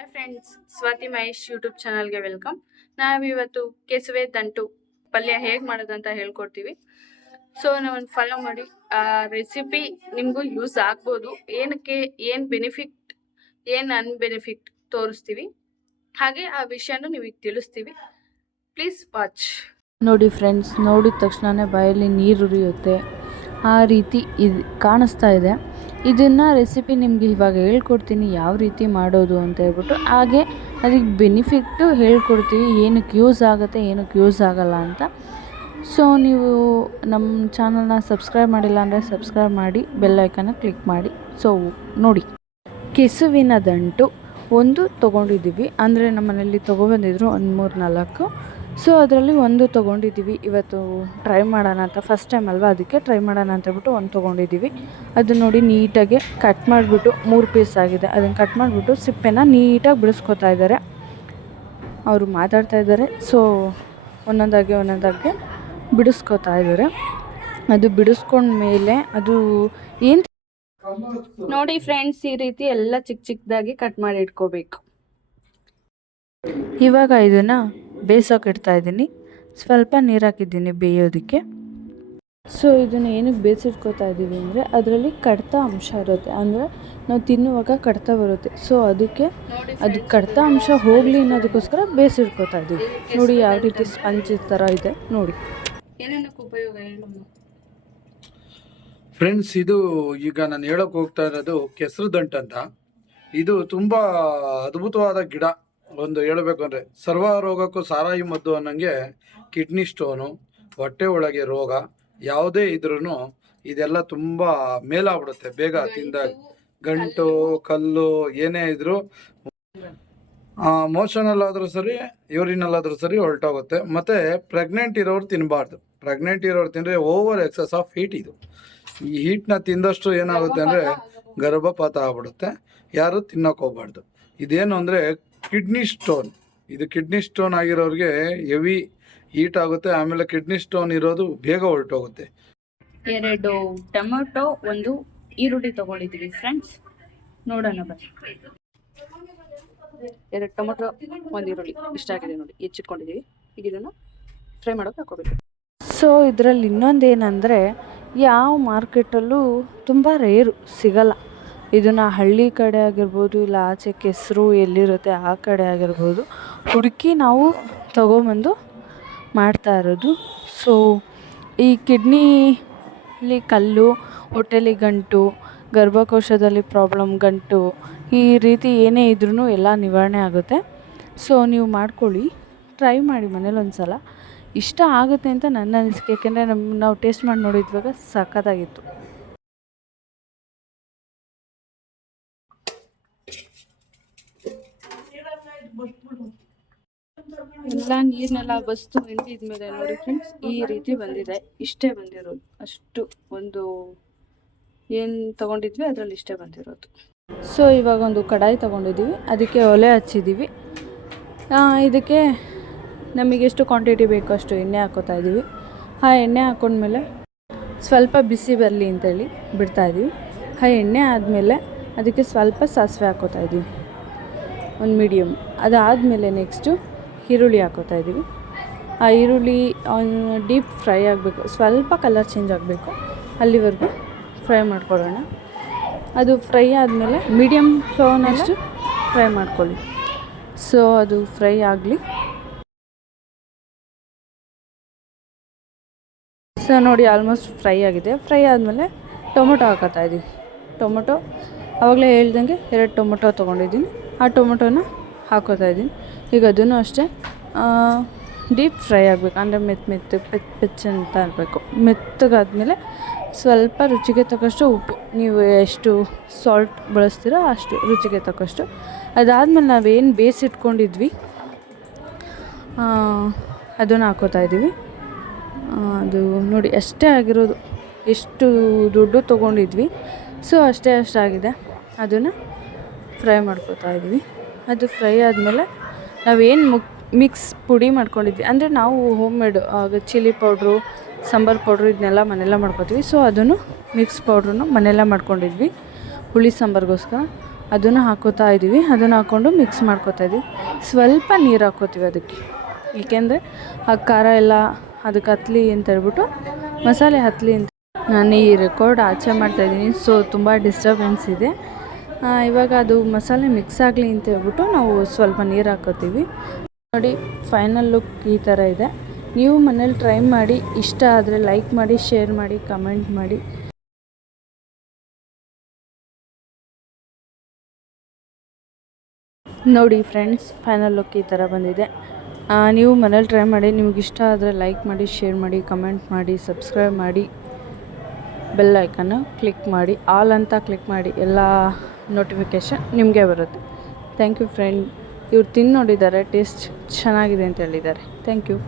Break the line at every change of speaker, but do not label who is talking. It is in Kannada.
Hi friends Swathi Mahesh YouTube ಚಾನಲ್ಗೆ ವೆಲ್ಕಮ್ ನಾವಿವತ್ತು ಕೆಸುವೆ ದಂಟು ಪಲ್ಯ ಹೇಗೆ ಮಾಡೋದು ಅಂತ ಹೇಳ್ಕೊಡ್ತೀವಿ. ಸೊ ನಾವೊಂದು ಫಾಲೋ ಮಾಡಿ. ಆ ರೆಸಿಪಿ ನಿಮಗೂ ಯೂಸ್ ಆಗ್ಬೋದು. ಏನಕ್ಕೆ, ಏನು ಬೆನಿಫಿಟ್ ಏನು ಅನ್ಬೆನಿಫಿಟ್ ತೋರಿಸ್ತೀವಿ. ಹಾಗೆ ಆ ವಿಷಯನೂ ನಿಮಗೆ ತಿಳಿಸ್ತೀವಿ. ಪ್ಲೀಸ್ ವಾಚ್
ನೋಡಿ ಫ್ರೆಂಡ್ಸ್ ನೋಡಿದ ತಕ್ಷಣವೇ ಬಾಯಲ್ಲಿ ನೀರು ಉರಿಯುತ್ತೆ. ಆ ರೀತಿ ಇದು ಕಾಣಿಸ್ತಾ ಇದೆ. ಇದನ್ನು ರೆಸಿಪಿ ನಿಮಗೆ ಇವಾಗ ಹೇಳ್ಕೊಡ್ತೀನಿ, ಯಾವ ರೀತಿ ಮಾಡೋದು ಅಂತ ಹೇಳ್ಬಿಟ್ಟು, ಹಾಗೆ ಅದಕ್ಕೆ ಬೆನಿಫಿಟ್ಟು ಹೇಳ್ಕೊಡ್ತೀವಿ ಏನಕ್ಕೆ ಯೂಸ್ ಆಗುತ್ತೆ ಏನಕ್ಕೆ ಯೂಸ್ ಆಗಲ್ಲ ಅಂತ. ಸೊ ನೀವು ನಮ್ಮ ಚಾನಲ್ನ ಸಬ್ಸ್ಕ್ರೈಬ್ ಮಾಡಿಲ್ಲ ಅಂದರೆ ಸಬ್ಸ್ಕ್ರೈಬ್ ಮಾಡಿ ಬೆಲ್ ಐಕನ್ನ ಕ್ಲಿಕ್ ಮಾಡಿ. ಸೊ ನೋಡಿ, ಕೆಸುವಿನ ದಂಟು ಒಂದು ತೊಗೊಂಡಿದ್ದೀವಿ. ಅಂದರೆ ನಮ್ಮನೇಲಿ ತೊಗೊಬಂದಿದ್ರು ಒಂದು ಮೂರು ನಾಲ್ಕು. ಸೊ ಅದರಲ್ಲಿ ಒಂದು ತೊಗೊಂಡಿದ್ದೀವಿ. ಇವತ್ತು ಟ್ರೈ ಮಾಡೋಣ ಅಂತ. ಫಸ್ಟ್ ಟೈಮ್ ಅಲ್ವಾ? ಅದಕ್ಕೆ ಟ್ರೈ ಮಾಡೋಣ ಅಂತ ಹೇಳ್ಬಿಟ್ಟು ಒಂದು ತೊಗೊಂಡಿದ್ದೀವಿ. ಅದು ನೋಡಿ ನೀಟಾಗಿ ಕಟ್ ಮಾಡಿಬಿಟ್ಟು ಮೂರು ಪೀಸ್ ಆಗಿದೆ. ಅದನ್ನು ಕಟ್ ಮಾಡಿಬಿಟ್ಟು ಸಿಪ್ಪೆನ ನೀಟಾಗಿ ಬಿಡಿಸ್ಕೊತಾ ಇದ್ದಾರೆ. ಅವರು ಮಾತಾಡ್ತಾ ಇದ್ದಾರೆ. ಸೊ ಒಂದೊಂದಾಗಿ ಒಂದೊಂದಾಗಿ ಬಿಡಿಸ್ಕೊತಾ ಇದ್ದಾರೆ. ಅದು ಬಿಡಿಸ್ಕೊಂಡ್ಮೇಲೆ ಅದು ಏನು
ನೋಡಿ ಫ್ರೆಂಡ್ಸ್ ಈ ರೀತಿ ಎಲ್ಲ ಚಿಕ್ಕ ಚಿಕ್ಕದಾಗಿ ಕಟ್ ಮಾಡಿ ಇಟ್ಕೋಬೇಕು.
ಇವಾಗ ಇದನ್ನು ಬೇಯಿಸೋಕೆ ಇಡ್ತಾ ಇದ್ದೀನಿ. ಸ್ವಲ್ಪ ನೀರು ಹಾಕಿದ್ದೀನಿ ಬೇಯೋದಕ್ಕೆ. ಸೊ ಇದನ್ನು ಏನಕ್ಕೆ ಬೇಯಿಸಿಟ್ಕೋತಾ ಇದ್ದೀವಿ ಅಂದರೆ ಅದರಲ್ಲಿ ಕಡ್ತ ಅಂಶ ಇರುತ್ತೆ. ಅಂದರೆ ನಾವು ತಿನ್ನುವಾಗ ಕಡಿತ ಬರುತ್ತೆ. ಸೊ ಅದಕ್ಕೆ ಅದು ಕಡತ ಅಂಶ ಹೋಗಲಿ ಅನ್ನೋದಕ್ಕೋಸ್ಕರ ಬೇಯಿಸಿಟ್ಕೋತಾ ಇದ್ದೀವಿ ನೋಡಿ ಯಾವ ರೀತಿ ಸ್ಪಂಜ್ ಥರ ಇದೆ. ನೋಡಿ.
ಏನೇನಕ್ಕೆ ಉಪಯೋಗ
ಫ್ರೆಂಡ್ಸ್ ಇದು ಈಗ ನಾನು ಹೇಳೋಕೆ ಹೋಗ್ತಾ ಇರೋದು ಕೆಸರು ದಂಟ್ ಅಂತ ಇದು ತುಂಬಾ ಅದ್ಭುತವಾದ ಗಿಡ. ಒಂದು ಹೇಳಬೇಕು ಅಂದರೆ ಸರ್ವ ರೋಗಕ್ಕೂ ಸಾರಾಯಿ ಮದ್ದು ಅನ್ನಂಗೆ ಕಿಡ್ನಿ ಸ್ಟೋನು ಹೊಟ್ಟೆ ಒಳಗೆ ರೋಗ ಯಾವುದೇ ಇದ್ರೂ ಇದೆಲ್ಲ ತುಂಬ ಮೇಲಾಗ್ಬಿಡುತ್ತೆ. ಬೇಗ ತಿಂದಾಗ ಗಂಟು ಕಲ್ಲು ಏನೇ ಇದ್ರು ಮೋಷನಲ್ಲಾದರೂ ಸರಿ ಯೂರಿನಲ್ಲಾದರೂ ಸರಿ ಹೊರಟೋಗುತ್ತೆ. ಮತ್ತೆ ಪ್ರೆಗ್ನೆಂಟ್ ಇರೋರು ತಿನ್ನಬಾರ್ದು ಪ್ರೆಗ್ನೆಂಟ್ ಇರೋರು ತಿಂದರೆ ಓವರ್ ಎಕ್ಸಸ್ ಆಫ್ ಹೀಟ್ ಇದು. ಈ ಹೀಟ್ನ ತಿಂದಷ್ಟು ಏನಾಗುತ್ತೆ ಅಂದರೆ ಗರ್ಭಪಾತ ಆಗ್ಬಿಡುತ್ತೆ. ಯಾರು ತಿನ್ನೋಕೆ ಹೋಗ್ಬಾರ್ದು. ಇದೇನು ಅಂದರೆ ಕಿಡ್ನಿ ಸ್ಟೋನ್. ಇದು ಕಿಡ್ನಿ ಸ್ಟೋನ್ ಆಗಿರೋರಿಗೆ ಹೆವಿ ಹೀಟ್ ಆಗುತ್ತೆ ಆಮೇಲೆ ಕಿಡ್ನಿ ಸ್ಟೋನ್ ಇರೋದು ಬೇಗ ಹೊರಟೋಗುತ್ತೆ.
ಎರಡು ಟೊಮೊಟೊ ಒಂದು ಈರುಳ್ಳಿ ತಗೊಂಡಿದ್ದೀವಿ ಫ್ರೆಂಡ್ಸ್. ನೋಡೋಣ ಬನ್ನಿ. ಎರಡು ಟೊಮೊಟೊ ಒಂದು ಈರುಳ್ಳಿ. ಇಷ್ಟ ಆಗಿದೆ ನೋಡಿ ಹೆಚ್ಚಿಟ್ಕೊಂಡಿದ್ದೀವಿ ಈಗ ಇದನ್ನು ಫ್ರೈ ಮಾಡೋಕೆ ಹಾಕೋಬೇಕು
ಸೊ ಇದರಲ್ಲಿ ಇನ್ನೊಂದೇನೆಂದರೆ ಯಾವ ಮಾರ್ಕೆಟಲ್ಲೂ ತುಂಬ ರೇರು ಸಿಗಲ್ಲ. ಇದನ್ನು ಹಳ್ಳಿ ಕಡೆ ಆಗಿರ್ಬೋದು, ಇಲ್ಲ ಆಚೆ ಕೆಸರು ಎಲ್ಲಿರುತ್ತೆ ಆ ಕಡೆ ಆಗಿರ್ಬೋದು, ಹುಡುಕಿ ನಾವು ತಗೊಂಬಂದು ಮಾಡ್ತಾ ಇರೋದು. ಸೊ ಈ ಕಿಡ್ನಿಲಿ ಕಲ್ಲು, ಹೊಟ್ಟೆಲಿ ಗಂಟು, ಗರ್ಭಕೋಶದಲ್ಲಿ ಪ್ರಾಬ್ಲಮ್ ಗಂಟು, ಈ ರೀತಿ ಏನೇ ಇದ್ರೂ ಎಲ್ಲ ನಿವಾರಣೆ ಆಗುತ್ತೆ. ಸೊ ನೀವು ಮಾಡ್ಕೊಳ್ಳಿ ಟ್ರೈ ಮಾಡಿ ಮನೇಲಿ ಒಂದು ಸಲ ಇಷ್ಟ ಆಗುತ್ತೆ ಅಂತ ನನ್ನ ಅನಿಸಿಕೆ, ಯಾಕೆಂದರೆ ನಮ್ಮ ನಾವು ಟೇಸ್ಟ್ ಮಾಡಿ ನೋಡಿದ್ವಾಗ ಸಖತ್ತಾಗಿತ್ತು.
ಎಲ್ಲ ನೀರ್ನೆಲ್ಲ ಬಸ್ತು ನಿಂತಿದ್ಮೇಲೆ ನೋಡಿ ಫ್ರೆಂಡ್ಸ್ ಈ ರೀತಿ ಬಂದಿದೆ. ಇಷ್ಟೇ ಬಂದಿರೋದು. ಅಷ್ಟು ಒಂದು ಏನು ತಗೊಂಡಿದ್ವಿ, ಅದರಲ್ಲಿ ಇಷ್ಟೇ ಬಂದಿರೋದು.
ಸೊ ಇವಾಗ ಒಂದು ಕಡಾಯಿ ತಗೊಂಡಿದ್ದೀವಿ. ಅದಕ್ಕೆ ಒಲೆ ಹಚ್ಚಿದ್ದೀವಿ. ಇದಕ್ಕೆ ನಮಗೆ ಎಷ್ಟು ಕ್ವಾಂಟಿಟಿ ಬೇಕೋ ಅಷ್ಟು ಎಣ್ಣೆ ಹಾಕೋತಾ ಇದ್ದೀವಿ. ಆ ಎಣ್ಣೆ ಹಾಕೊಂಡ್ಮೇಲೆ ಸ್ವಲ್ಪ ಬಿಸಿ ಬರಲಿ ಅಂತೇಳಿ ಬಿಡ್ತಾ ಇದ್ದೀವಿ. ಆ ಎಣ್ಣೆ ಆದಮೇಲೆ ಅದಕ್ಕೆ ಸ್ವಲ್ಪ ಸಾಸಿವೆ ಹಾಕೋತಾ ಇದ್ದೀವಿ. ಒಂದು ಮೀಡಿಯಮ್ ಅದಾದಮೇಲೆ ನೆಕ್ಸ್ಟು ಈರುಳ್ಳಿ ಹಾಕೋತಾ ಇದ್ದೀವಿ. ಆ ಈರುಳ್ಳಿ ಡೀಪ್ ಫ್ರೈ ಆಗಬೇಕು. ಸ್ವಲ್ಪ ಕಲರ್ ಚೇಂಜ್ ಆಗಬೇಕು. ಅಲ್ಲಿವರೆಗೂ ಫ್ರೈ ಮಾಡ್ಕೊಳ್ಳೋಣ. ಅದು ಫ್ರೈ ಆದಮೇಲೆ ಮೀಡಿಯಮ್ ಫ್ಲೋನಷ್ಟು ಫ್ರೈ ಮಾಡ್ಕೊಳ್ಳಿ. ಸೊ ಅದು ಫ್ರೈ ಆಗಲಿ. ಸೊ ನೋಡಿ ಆಲ್ಮೋಸ್ಟ್ ಫ್ರೈ ಆಗಿದೆ. ಫ್ರೈ ಆದಮೇಲೆ ಟೊಮೊಟೊ ಹಾಕೋತಾ ಇದ್ದೀವಿ. ಟೊಮೊಟೊ ಆವಾಗಲೇ ಹೇಳ್ದಂಗೆ ಎರಡು ಟೊಮೊಟೊ ತೊಗೊಂಡಿದ್ದೀನಿ. ಆ ಟೊಮೊಟೊನ ಹಾಕೋತಾ ಇದ್ದೀನಿ. ಈಗ ಅದನ್ನು ಅಷ್ಟೇ ಡೀಪ್ ಫ್ರೈ ಆಗಬೇಕು. ಅಂದರೆ ಮೆತ್ತ ಮೆತ್ತ ಪೆಚ್ ಪೆಚ್ ಅಂತ ಇರಬೇಕು. ಮೆತ್ತಗಾದ್ಮೇಲೆ ಸ್ವಲ್ಪ ರುಚಿಗೆ ತಕ್ಕಷ್ಟು ಉಪ್ಪು. ನೀವು ಎಷ್ಟು ಸಾಲ್ಟ್ ಬಳಸ್ತೀರೋ ಅಷ್ಟು ರುಚಿಗೆ ತಕ್ಕಷ್ಟು. ಅದಾದಮೇಲೆ ನಾವೇನು ಬೇಯಿಸಿಟ್ಕೊಂಡಿದ್ವಿ ಅದನ್ನು ಹಾಕೋತಾ ಇದ್ದೀವಿ. ಅದು ನೋಡಿ, ಅಷ್ಟೇ ಆಗಿರೋದು. ಎಷ್ಟು ದುಡ್ಡು ತೊಗೊಂಡಿದ್ವಿ. ಸೊ, ಅಷ್ಟೇ ಅಷ್ಟಾಗಿದೆ. ಅದನ್ನು ಫ್ರೈ ಮಾಡ್ಕೋತಾ ಇದ್ವಿ ಅದು ಫ್ರೈ ಆದಮೇಲೆ ನಾವೇನು ಮುಕ್ ಮಿಕ್ಸ್ ಪುಡಿ ಮಾಡ್ಕೊಂಡಿದ್ವಿ. ಅಂದರೆ ನಾವು home made chilli powder, sambar powder ಇದನ್ನೆಲ್ಲ ಮನೆಯಲ್ಲ ಮಾಡ್ಕೊತೀವಿ. ಸೊ ಅದನ್ನು ಮಿಕ್ಸ್ ಪೌಡ್ರನ್ನು ಮನೆಯಲ್ಲ ಮಾಡ್ಕೊಂಡಿದ್ವಿ. ಹುಳಿ ಸಾಂಬಾರ್ಗೋಸ್ಕರ ಅದನ್ನು ಹಾಕೋತಾ ಇದ್ದೀವಿ. ಅದನ್ನು ಹಾಕ್ಕೊಂಡು ಮಿಕ್ಸ್ ಮಾಡ್ಕೋತಾ ಇದ್ದೀವಿ. ಸ್ವಲ್ಪ ನೀರು ಹಾಕೋತೀವಿ ಅದಕ್ಕೆ. ಏಕೆಂದರೆ ಆ ಖಾರ ಎಲ್ಲ ಅದಕ್ಕೆ ಹತ್ಲಿ ಅಂತ ಹೇಳ್ಬಿಟ್ಟು, ಮಸಾಲೆ ಹತ್ತಲಿ ಅಂತ ನಾನು ಈ ರೆಕಾರ್ಡ್ ಆಚೆ ಮಾಡ್ತಾಯಿದ್ದೀನಿ ಸೊ ತುಂಬ ಡಿಸ್ಟರ್ಬೆನ್ಸ್ ಇದೆ. ಇವಾಗ ಅದು ಮಸಾಲೆ ಮಿಕ್ಸ್ ಆಗಲಿ ಅಂತ ಹೇಳ್ಬಿಟ್ಟು ನಾವು ಸ್ವಲ್ಪ ನೀರು ಹಾಕೋತೀವಿ. ನೋಡಿ ಫೈನಲ್ ಲುಕ್ ಈ ಥರ ಇದೆ. ನೀವು ಮನೇಲಿ ಟ್ರೈ ಮಾಡಿ, ಇಷ್ಟ ಆದರೆ ಲೈಕ್ ಮಾಡಿ ಶೇರ್ ಮಾಡಿ ಕಮೆಂಟ್ ಮಾಡಿ. ನೋಡಿ ಫ್ರೆಂಡ್ಸ್ ಫೈನಲ್ ಲುಕ್ ಈ ಥರ ಬಂದಿದೆ. ನೀವು ಮನೇಲಿ ಟ್ರೈ ಮಾಡಿ, ನಿಮ್ಗೆ ಇಷ್ಟ ಆದರೆ ಲೈಕ್ ಮಾಡಿ ಶೇರ್ ಮಾಡಿ ಕಮೆಂಟ್ ಮಾಡಿ ಸಬ್ಸ್ಕ್ರೈಬ್ ಮಾಡಿ ಬೆಲ್ ಐಕನ್ನು ಕ್ಲಿಕ್ ಮಾಡಿ ಆಲ್ ಅಂತ ಕ್ಲಿಕ್ ಮಾಡಿ, ಎಲ್ಲ ನೋಟಿಫಿಕೇಷನ್ ನಿಮಗೆ ಬರುತ್ತೆ. ಥ್ಯಾಂಕ್ ಯು ಫ್ರೆಂಡ್ ಇವ್ರು ತಿಂದು ನೋಡಿದ್ದಾರೆ ಟೇಸ್ಟ್ ಚೆನ್ನಾಗಿದೆ ಅಂತ ಹೇಳಿದ್ದಾರೆ. Thank you